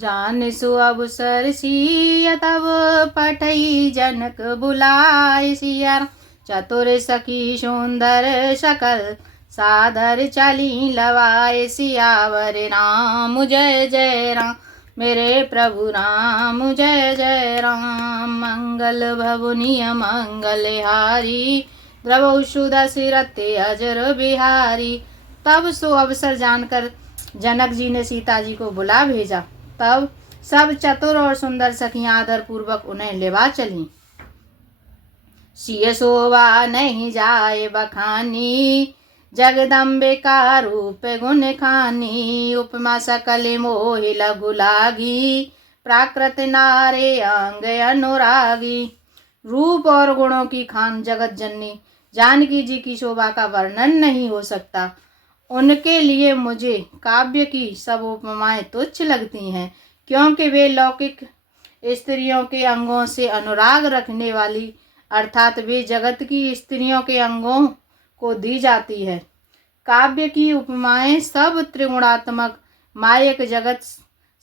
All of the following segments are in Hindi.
जान सु अवसर सिय तब पठई जनक बुलाए सिया। चतुर सखी सुंदर सकल सादर चली लवाए। सियावर राम जय जय राम, मेरे प्रभु राम जय जय राम। मंगल भवनीय मंगल हारी, द्रवसु दशरथ अजर बिहारी। तब सो अवसर जानकर जनक जी ने सीता जी को बुला भेजा। तब सब चतुर और सुंदर सखियां आदर पूर्वक उन्हें लेवा चली। सिय शोभा नहीं जाए बखानी, जगदम्बे का रूप गुण खानी। उपमा सकल मोहि लघु लागी, प्राकृत नारे अंग अनुरागी। रूप और गुणों की खान जगत जननी जानकी जी की शोभा का वर्णन नहीं हो सकता। उनके लिए मुझे काव्य की सब उपमाएं तुच्छ लगती हैं, क्योंकि वे लौकिक स्त्रियों के अंगों से अनुराग रखने वाली, अर्थात वे जगत की स्त्रियों के अंगों को दी जाती है। काव्य की उपमाएं सब त्रिगुणात्मक मायक जगत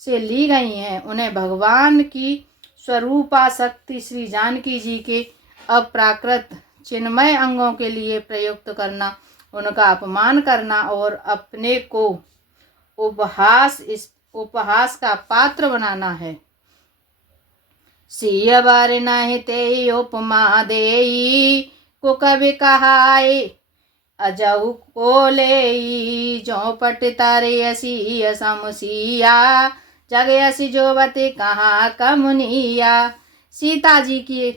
से ली गई हैं। उन्हें भगवान की स्वरूपाशक्ति श्री जानकी जी के अप्राकृत चिन्मय अंगों के लिए प्रयुक्त करना, उनका अपमान करना और अपने को उपहास का पात्र बनाना है। सिय बर नहीं ते उपमा देई, को कवि कहाए अजहु को लेई। जो पट तारे असी समसिया, जग असी जोवती कहाँ कमुनिया। सीता जी के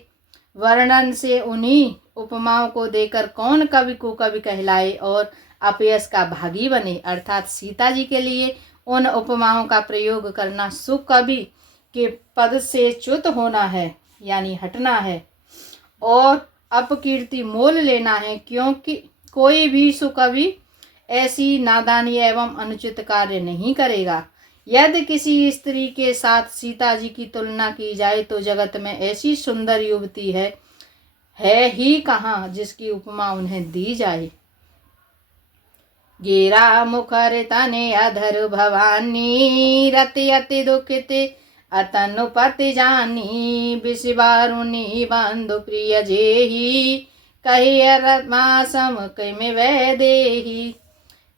वर्णन से उन्हीं उपमाओं को देकर कौन कवि को कवि कहलाए और अपयश का भागी बने। अर्थात सीता जी के लिए उन उपमाओं का प्रयोग करना सुकवि के पद से च्युत होना है, यानी हटना है, और अपकीर्ति मोल लेना है। क्योंकि कोई भी सुकवि ऐसी नादानी एवं अनुचित कार्य नहीं करेगा। यदि किसी स्त्री के साथ सीता जी की तुलना की जाए तो जगत में ऐसी सुंदर युवती है ही कहाँ जिसकी उपमा उन्हें दी जाए। गिरा मुखर तने अधर भवानी, रति अति दुखित अतनुपति जानी। विषबारुणी बंधु प्रिय जेही, कही रमा सम में वह देही।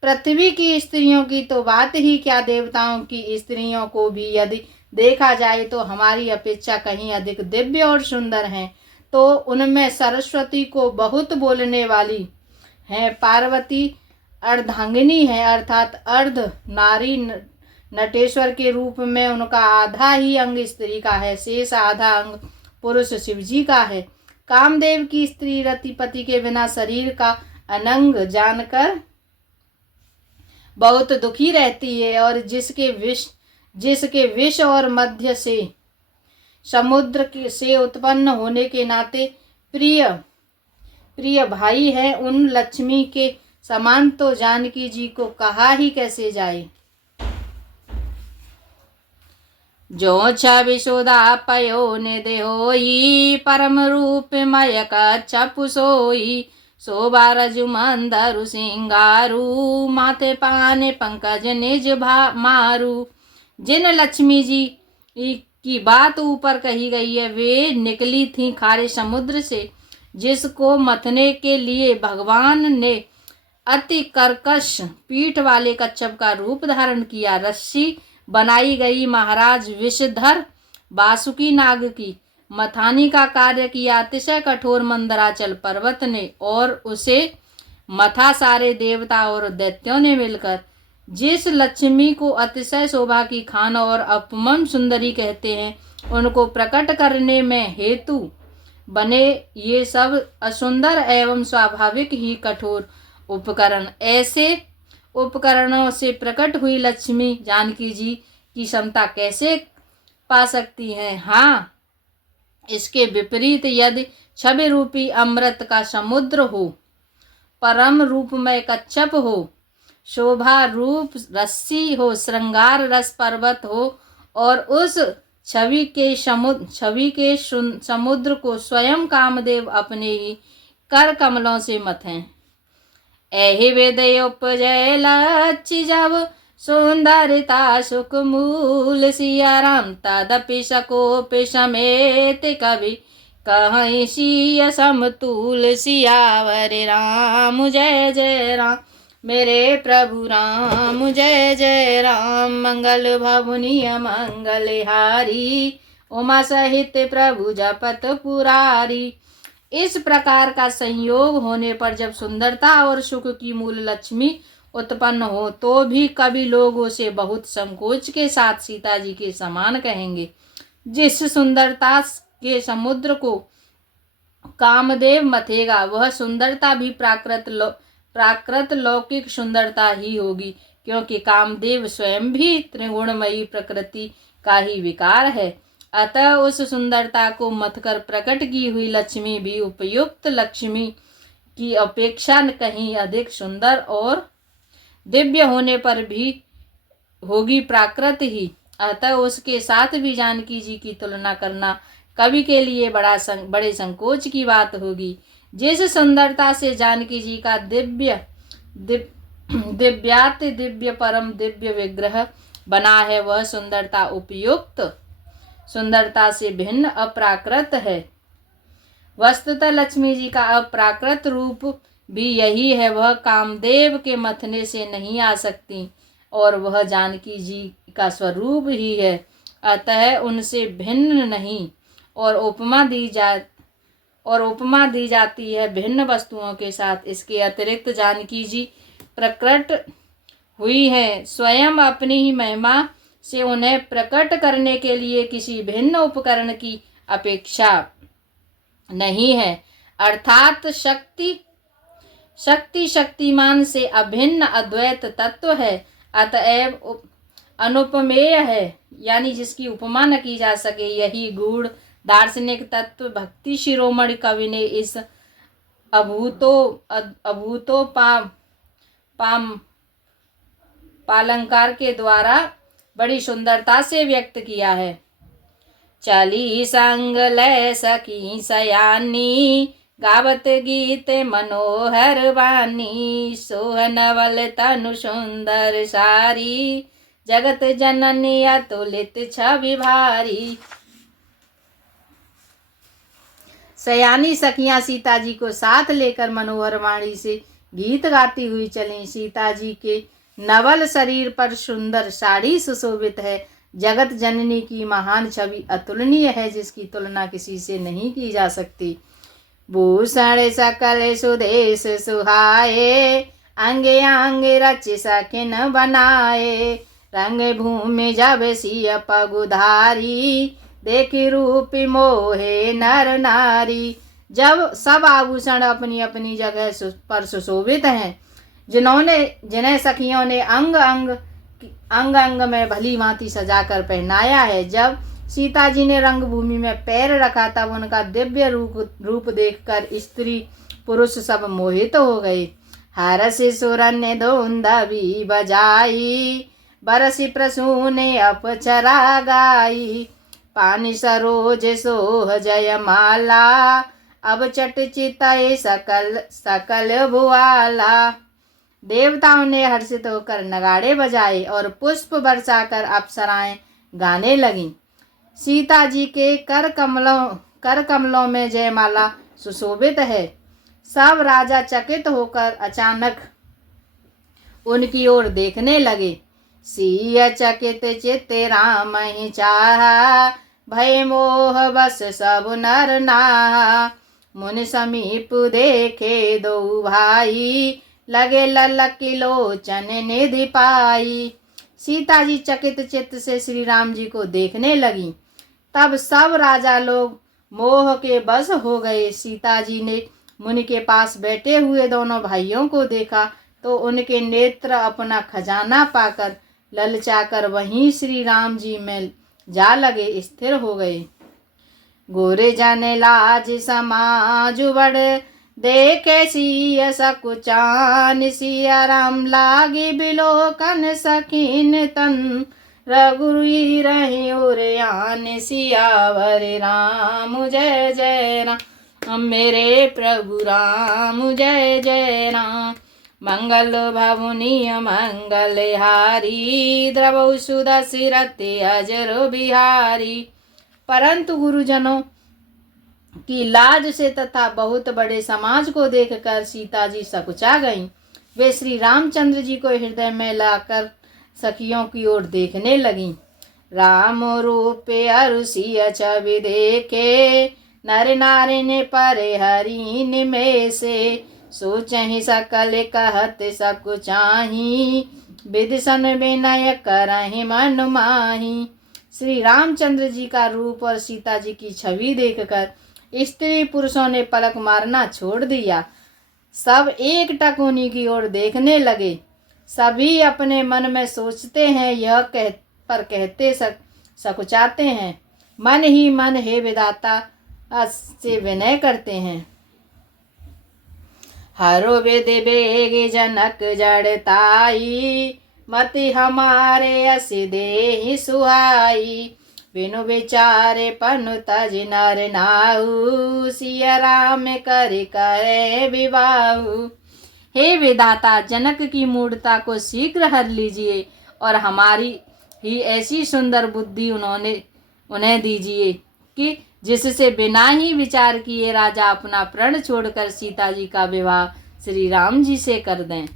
पृथ्वी की स्त्रियों की तो बात ही क्या, देवताओं की स्त्रियों को भी यदि देखा जाए तो हमारी अपेक्षा कहीं अधिक दिव्य और सुंदर हैं। तो उनमें सरस्वती को बहुत बोलने वाली हैं। पार्वती अर्धांगिनी है, अर्थात अर्ध नारी नटेश्वर के रूप में उनका आधा ही अंग स्त्री का है, शेष आधा अंग पुरुष शिवजी का है। कामदेव की स्त्री रतिपति के बिना शरीर का अनंग जानकर बहुत दुखी रहती है, और जिसके विष और मध्य से समुद्र से उत्पन्न होने के नाते प्रिय भाई है, उन लक्ष्मी के समान तो जानकी जी को कहा ही कैसे जाए। जो छवि सुधा पयो निधि होई, परम रूप मय कच्छपु सोई। शोभा रजु मंदरु सिंगारू, माथे पाने पंकज निज मारू। जिन लक्ष्मी जी की बात ऊपर कही गई है वे निकली थी खारे समुद्र से, जिसको मथने के लिए भगवान ने अति कर्कश पीठ वाले कच्छप का रूप धारण किया। रस्सी बनाई गई महाराज विषधर बासुकी नाग की मथानी का कार्य किया अतिशय कठोर मंदराचल पर्वत ने, और उसे मथा सारे देवता और दैत्यों ने मिलकर। जिस लक्ष्मी को अतिशय शोभा की खान और अपमम सुंदरी कहते हैं, उनको प्रकट करने में हेतु बने ये सब असुंदर एवं स्वाभाविक ही कठोर उपकरण, ऐसे उपकरणों से प्रकट हुई लक्ष्मी जानकी जी की क्षमता कैसे पा सकती हैं। हाँ, इसके विपरीत यदि छवि रूपी अमृत का समुद्र हो, परम रूप में कच्छप हो, शोभा रूप रस्सी हो, श्रृंगार रस पर्वत हो, और उस छवि के समुद्र को स्वयं कामदेव अपने ही कर कमलों से मथें। एहि विधि उपजय लक्ष्य जब सुंदरता सुख मूल सिया राम तदपि सकोपि समेत कवि कहीं सिय समतुल सियावर राम जय जय राम। मेरे प्रभु राम जय जय राम। मंगल भवनीय मंगल हारी उमा सहित प्रभु जपत पुरारी। इस प्रकार का संयोग होने पर जब सुंदरता और सुख की मूल लक्ष्मी उत्पन्न हो तो भी कभी लोग उसे बहुत संकोच के साथ सीता जी के समान कहेंगे। जिस सुंदरता के समुद्र को कामदेव मथेगा वह सुंदरता भी प्राकृत लौकिक सुंदरता ही होगी, क्योंकि कामदेव स्वयं भी त्रिगुणमयी प्रकृति का ही विकार है। अतः उस सुंदरता को मथकर प्रकट की हुई लक्ष्मी भी उपयुक्त लक्ष्मी की अपेक्षा कहीं अधिक सुंदर और दिव्य होने पर भी होगी प्राकृत ही। अतः उसके साथ भी जानकी जी की तुलना करना कवि के लिए बड़े संकोच की बात होगी। जिस सुंदरता से जानकी जी का दिव्याति दिव्य परम दिव्य विग्रह बना है वह सुंदरता उपयुक्त सुंदरता से भिन्न अप्राकृत है। वस्तुतः लक्ष्मी जी का अप्राकृत रूप भी यही है, वह कामदेव के मथने से नहीं आ सकती और वह जानकी जी का स्वरूप ही है, अतः उनसे भिन्न नहीं। और उपमा दी जाती है भिन्न वस्तुओं के साथ। इसके अतिरिक्त जानकी जी प्रकट हुई है स्वयं अपनी ही महिमा से उन्हें प्रकट करने के लिए किसी भिन्न उपकरण की अपेक्षा नहीं है, अर्थात शक्तिमान से अभिन्न अद्वैत तत्व है, अतएव अनुपमेय है, यानी जिसकी उपमा न की जा सके। यही गूढ़ दार्शनिक तत्व भक्ति शिरोमणि कवि ने इस अभूतो पालंकार के द्वारा बड़ी सुंदरता से व्यक्त किया है। चली संग लय सखी सयानी गावत गीत मनोहर वाणी सोहनवल तनु सुंदर सारी जगत जननी अतुलित छवि भारी। सयानी सखियां सीता जी को साथ लेकर मनोहर वाणी से गीत गाती हुई चली। सीता जी के नवल शरीर पर सुंदर साड़ी सुशोभित है। जगत जननी की महान छवि अतुलनीय है, जिसकी तुलना किसी से नहीं की जा सकती। भूषण सकल सुदेश सुहाए अंगे अंगे रच सकिन बनाए रंग भूमि जब सिय पगुधारी देखी रूप मोहे नर नारी। जब सब आभूषण अपनी अपनी जगह पर सुशोभित हैं, जिन्हें सखियों ने अंग अंग में भली भांति सजाकर पहनाया है। जब सीता जी ने रंगभूमि में पैर रखा तब उनका दिव्य रूप देखकर स्त्री पुरुष सब मोहित हो गए। हरस सुरन ने धुंधवी बजाई बरसी प्रसूने अपचरा गाई पानी सरोज सोह जय माला अब चट चितय सकल भुआला। देवताओं ने हर्षित होकर नगाड़े बजाए और पुष्प बरसाकर अप्सराएं गाने लगीं। सीता जी के कर कमलों में जयमाला सुशोभित है। सब राजा चकित होकर अचानक उनकी ओर देखने लगे। सिय चकित चित्त राम ही चाहा भय मोह बस सब नर नाहा मुनि समीप देखे दो भाई लगे ललक लोचन निधि पाई। सीता जी चकित चित्त से श्री राम जी को देखने लगी। तब सब राजा लोग मोह के बस हो गए। सीता जी ने मुनि के पास बैठे हुए दोनों भाइयों को देखा तो उनके नेत्र अपना खजाना पाकर ललचाकर वहीं श्री राम जी में जा लगे, स्थिर हो गए। गोरे जाने लाज समाज बड़ देखे सिय सकुचान सिया राम लागे बिलोकन सकीन तन रघुरी रहे उरयान सियावर राम जय जय राम। मेरे प्रभु राम जय जय राम। मंगल भवनीय मंगल हारी, द्रवौ सुदशरथि अजर बिहारी। परंतु गुरुजनों की लाज से तथा बहुत बड़े समाज को देखकर सीता जी सकुचा गईं। वे श्री रामचंद्र जी को हृदय में लाकर सखियों की ओर देखने लगीं। राम रूप अरुषि छवि देखे, नर नारी ने परे हरिन में से। सोचहि सकल कहत सकुचाही, विदिशन विनय करहि मन माही। श्री रामचंद्र जी का रूप और सीता जी की छवि देखकर स्त्री पुरुषों ने पलक मारना छोड़ दिया। सब एकटक उन्हीं की ओर देखने लगे। सभी अपने मन में सोचते हैं कहते सकुचाते हैं। मन ही मन हे विधाता से विनय करते हैं। हरो वेद बेग जनक जड़ताई, मति हमारे अस देहि सुहाई। बिनु विचारे पनु तज नर नाहु, सिया राम कर करे विवाहु। हे विधाता, जनक की मूढ़ता को शीघ्र हर लीजिए और हमारी ही ऐसी सुंदर बुद्धि उन्हें दीजिए कि जिससे बिना ही विचार किए राजा अपना प्रण छोड़कर सीता जी का विवाह श्री राम जी से कर दें।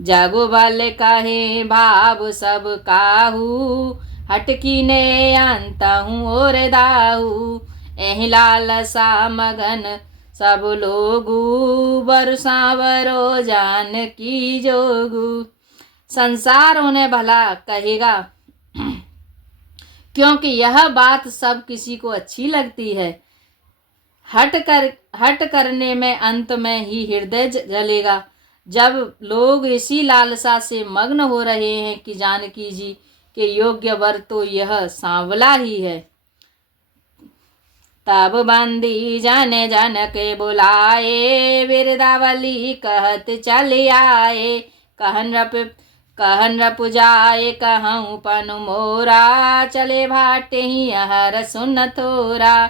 जागो बल कहे भाव सब काहू, हटकी ने अंत हूँ और दाहू। एहि लालसा मगन सब लोगू, बरसावरो जान की जोगू। संसार उन्हें भला कहेगा, क्योंकि यह बात सब किसी को अच्छी लगती है। हट करने में अंत में ही हृदय जलेगा। जब लोग इसी लालसा से मग्न हो रहे हैं कि जानकी जी के योग्य वर तो यह सांवला ही है। तब बंदी जन जन के बुलाए, बिरदावली कहत चले आए। कहन रप जाए कहूँ पनु मोरा, चले भाटे ही हर सुन थोरा।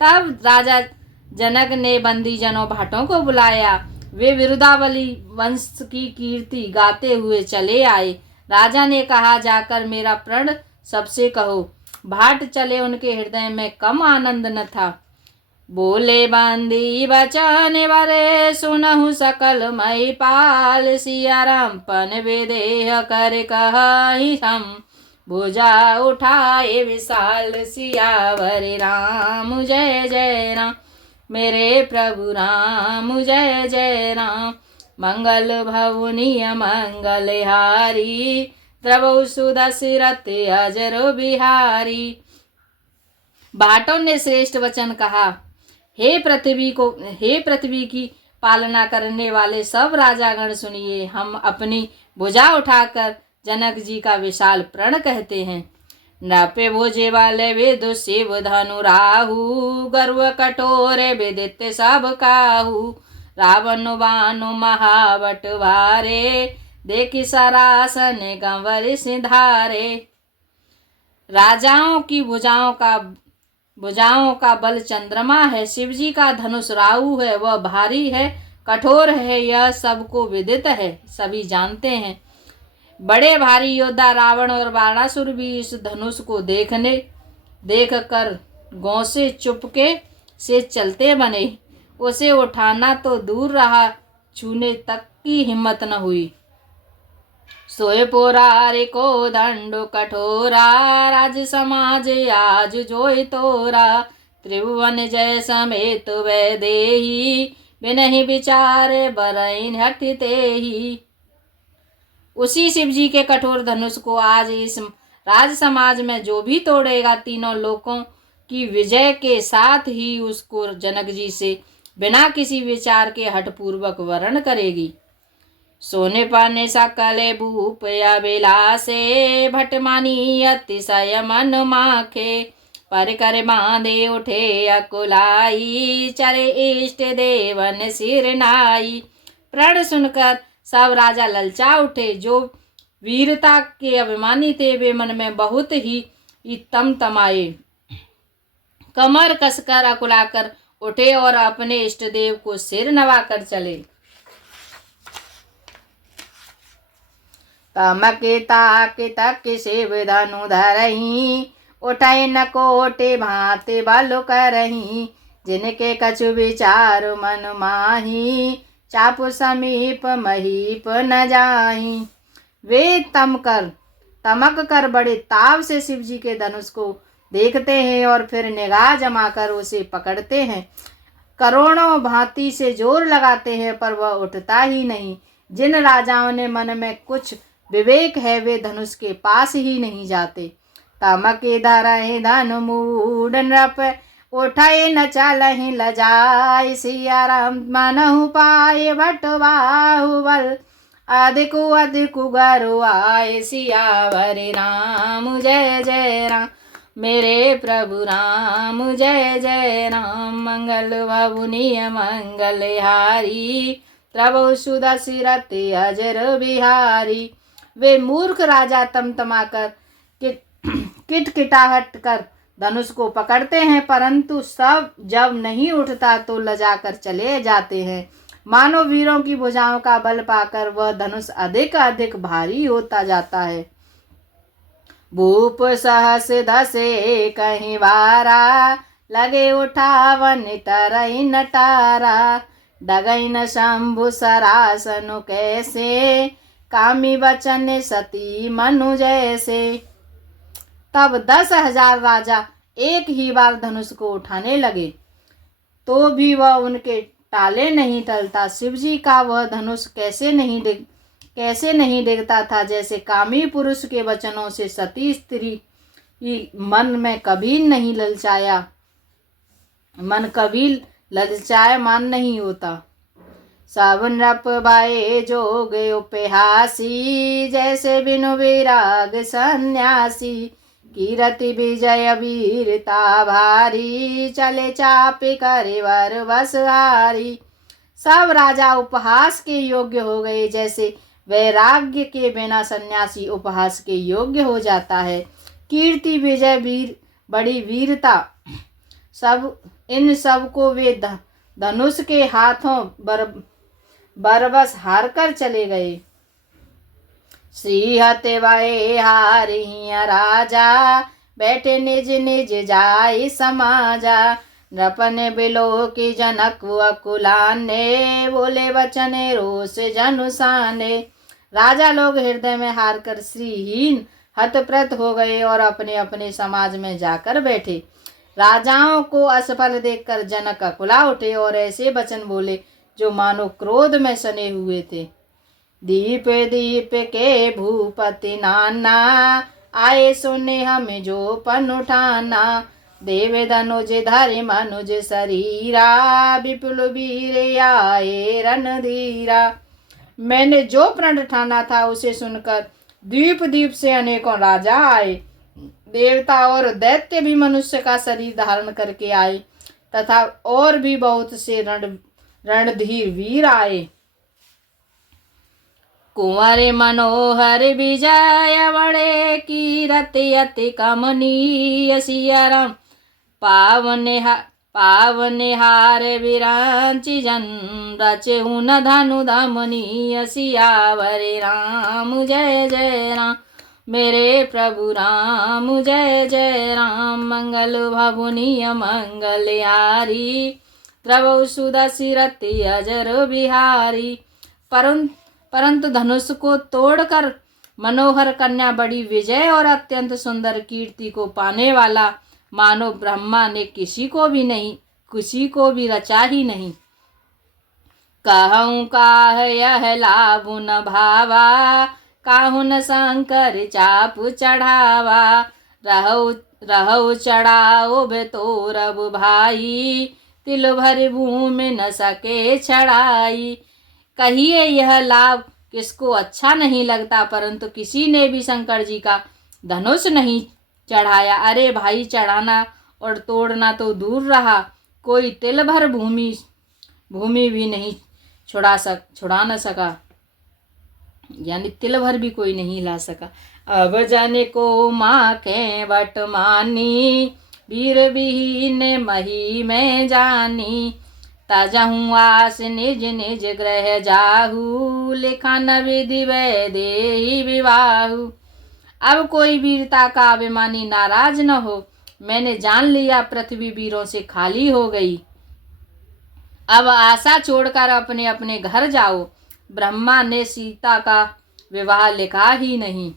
तब राजा जनक ने बंदी जनों भाटों को बुलाया। वे बिरुदावली वंश की कीर्ति गाते हुए चले आए। राजा ने कहा, जाकर मेरा प्रण सबसे कहो। भाट चले, उनके हृदय में कम आनंद न था। बोले बंदी बचन बरे, सुनहु सकल मई पाल। सिया राम पन विदेह कर कहि हम, भुजा उठाए विशाल। सियावर राम जय जय राम, मेरे प्रभु राम जय जय राम। मंगल भवनीय मंगल हारी, द्रवौ सुदशरथि अजर बिहारी। भाटों ने श्रेष्ठ वचन कहा, हे पृथ्वी की पालना करने वाले सब राजागण सुनिए। हम अपनी भुजा उठाकर जनक जी का विशाल प्रण कहते हैं। नृपे भुजे वाले विदु शिव धनु राहु, गर्व कठोरे विदित सब काहू। रावण बानु महावट भारे, देखी सरासन गंवर सिंधारे। राजाओं की भुजाओं का बल चंद्रमा है। शिवजी का धनुष राहु है, वह भारी है, कठोर है, यह सबको विदित है, सभी जानते हैं। बड़े भारी योद्धा रावण और बाणासुर भी इस धनुष को देख कर गौ से चुपके से चलते बने। उसे उठाना तो दूर रहा, छूने तक की हिम्मत न हुई। सोए पोरारे को दंडो कठोरा, राज समाज आज जोई तोरा। त्रिभुवन जय समेत वै देही, बिनहि विचारे बरइन हठते ही। उसी शिव जी के कठोर धनुष को आज इस राज समाज में जो भी तोड़ेगा, तीनों लोकों की विजय के साथ ही उसको जनक जी से बिना किसी विचार के हठपूर्वक वरण करेगी। सोने पाने सकले भूप अभिलाषे, भटमानी अतिशय मन माखे। पर कर बांधे उठे अकुलाई, चरे इष्ट देवन सिर नाई। प्रण सुनकर सब राजा ललचा उठे। जो वीरता के अभिमानी थे, वे मन में बहुत ही तमतमाए। कमर कसकर अकुलाकर उठे और अपने इष्ट देव को सिर नवाकर चले। तमके ताके तक शिव धनु धरही, उठै न कोटि भांति बल करही। जिनके कछु विचार मन माही, चापु समीप महीप न जाही। वे तमक कर बड़े ताव से शिव जी के धनुष को देखते हैं और फिर निगाह जमाकर उसे पकड़ते हैं। करोड़ों भांति से जोर लगाते हैं पर वह उठता ही नहीं। जिन राजाओं ने मन में कुछ विवेक है वे धनुष के पास ही नहीं जाते। तमके धरहि धनु मूढ़ नृप, उठै न चलहि लजाय। सिया राम मनहु पाए भट बाहुबल, अधिकु अधिकु गरुआय। सियावर राम जय जय राम, मेरे प्रभु राम जय जय राम। मंगल भवनीय मंगल हारी, प्रभु सुदशरथ अजर बिहारी। वे मूर्ख राजा तमतमाकर किटकिटाहट कर धनुष को पकड़ते हैं, परंतु सब जब नहीं उठता तो लजाकर चले जाते हैं। मानो वीरों की भुजाओं का बल पाकर वह धनुष अधिक अधिक भारी होता जाता है। भूप सहस धसे कहीं वारा, लगे उठावन तरई नटारा। डगई न शंभु सरासनु कैसे, कामी वचन सती मनु जैसे। तब 10,000 राजा एक ही बार धनुष को उठाने लगे, तो भी वह उनके टाले नहीं टलता। शिवजी का वह धनुष कैसे नहीं डिगता था, जैसे कामी पुरुष के वचनों से सती स्त्री मन में कभी नहीं ललचाया, मन कभी ललचाए मान नहीं होता। सब नृप बाए जोग उपहासी, जैसे बिनु विराग सन्यासी। कीरति विजय वीरता भारी, चले चापे करिवर बसहारी। सब राजा उपहास के योग्य हो गए, जैसे वैराग्य के बिना सन्यासी उपहास के योग्य हो जाता है। कीर्ति विजय वीर बड़ी वीरता, इन सब को वे धनुष के हाथों बरबस हार कर चले गए। श्री हते वाए हारिया राजा, बैठे निज निज जाय समाजा। नृपन बिलो की जनक अकुलाने, बोले वचन रोष जनुसाने। राजा लोग हृदय में हार कर श्रीहीन हतप्रत हो गए और अपने अपने समाज में जाकर बैठे। राजाओं को असफल देखकर जनक अकुला उठे और ऐसे वचन बोले जो मानो क्रोध में सने हुए थे। दीप दीप के भूपति नाना, आए सुने हमें जो पन उठाना। देव धनुज धरि मनुज शरीरा, विपुल वीर आए रणधीरा। मैंने जो प्रण ठाना था उसे सुनकर द्वीप द्वीप से अनेकों राजा आए। देवता और दैत्य भी मनुष्य का शरीर धारण करके आए तथा और भी बहुत से रणधीर वीर आए। कुंवर मनोहर विजय बड़े, कीरति अति कमनीय। सिया राम पावने हार विरांचि जन, रचहु न धनु धमनीय। सियावर राम जय जय राम, मेरे प्रभु राम जय जय राम। मंगल भवनीय मंगल हारी, प्रभु सुदशरथ अजर बिहारी। परंतु धनुष को तोड़कर मनोहर कन्या बड़ी विजय और अत्यंत सुंदर कीर्ति को पाने वाला मानो ब्रह्मा ने किसी को भी रचा ही नहीं। कहूँ काह यह लाभु न भावा, काहू न शंकर चाप चढ़ावा। रहु चढ़ाओ बेतोरब भाई, तिल भर भूमि न सके चढ़ाई। कहिए यह लाभ किसको अच्छा नहीं लगता, परंतु किसी ने भी शंकर जी का धनुष नहीं चढ़ाया। अरे भाई, चढ़ाना और तोड़ना तो दूर रहा, कोई तिल भर भूमि भी नहीं छुड़ा न सका, यानी तिल भर भी कोई नहीं ला सका। अब जाने को माँ के बट मानी, वीर विहीन मही में जानी। तजहु आस निज निज ग्रह जाहू, लिखा न विधि वै देहि विवाहु। अब कोई वीरता का अभिमानी नाराज न हो, मैंने जान लिया पृथ्वी वीरों से खाली हो गई। अब आशा छोड़कर अपने अपने घर जाओ, ब्रह्मा ने सीता का विवाह लिखा ही नहीं।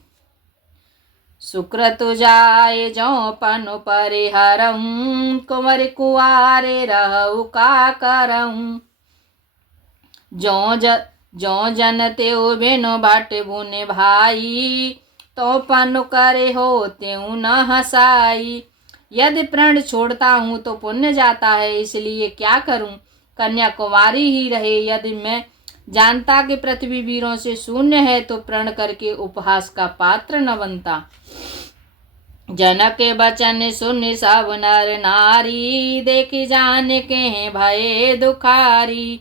सुकृत जाए जो पनु परिहरऊं, कुंवर कुआरे रहु का करऊं। जो जन त्यो बिनु भट बुने भाई, तो पनु करे हो त्यों न हसाई। यदि प्रण छोड़ता हूँ तो पुण्य जाता है, इसलिए क्या करूं, कन्या कुमारी ही रहे। यदि मैं जानता कि पृथ्वी वीरों से शून्य है तो प्रण करके उपहास का पात्र न बनता। जनक के वचन सुन सब नर नारी, देखी जान के भये दुखारी।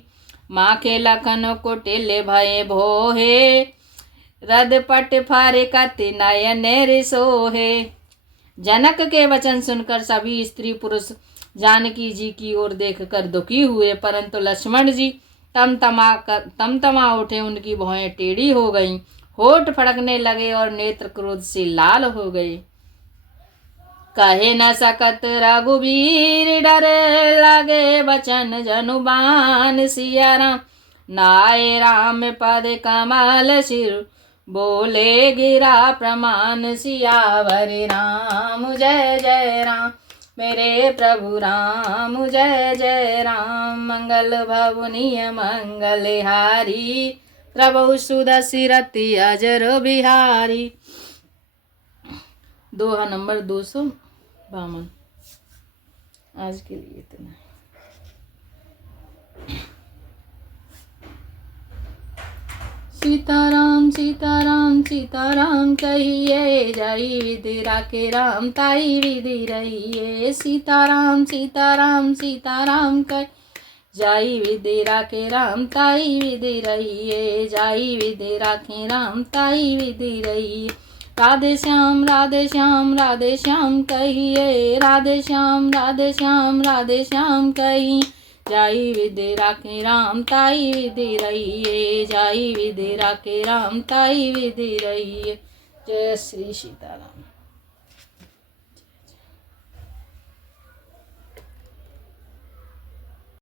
माखे लखन कुटिल भय भोहे, रदपट फारे कति नयन रिसोहे। जनक के वचन सुनकर सभी स्त्री पुरुष जानकी जी की ओर देखकर दुखी हुए, परंतु लक्ष्मण जी तमतमा उठे। उनकी भौहें टेढ़ी हो गईं, होठ फड़कने लगे और नेत्र क्रोध से लाल हो गए। कहे न सकत रघुवीर, डरे लगे वचन जनुबान। सिया राम नाय राम पद कमल सिर, बोले गिरा प्रमाण। सियावर राम जय जय राम, मेरे प्रभु राम जय जय राम। मंगल भवनीय मंगल हारी, प्रभु सुदसी रति अजर बिहारी। दोहा नंबर 252। आज के लिए इतना। सीताराम सीताराम सीताराम कहिए, जाई विधि राखे राम ताई विधि रहिए। सीताराम सीताराम सीताराम कह, जाई विधि राखे राम ताई विधि रहिए। जाई विधि राखे राम ताई विधि रहिए। राधे श्याम राधे श्याम राधे श्याम कहिए, राधे श्याम राधे श्याम राधे श्याम कही। जाई विधि राखे राम ताई विधि रहिए। जाई विधि राखे राम ताई विधि रहिए। जय श्री सीताराम।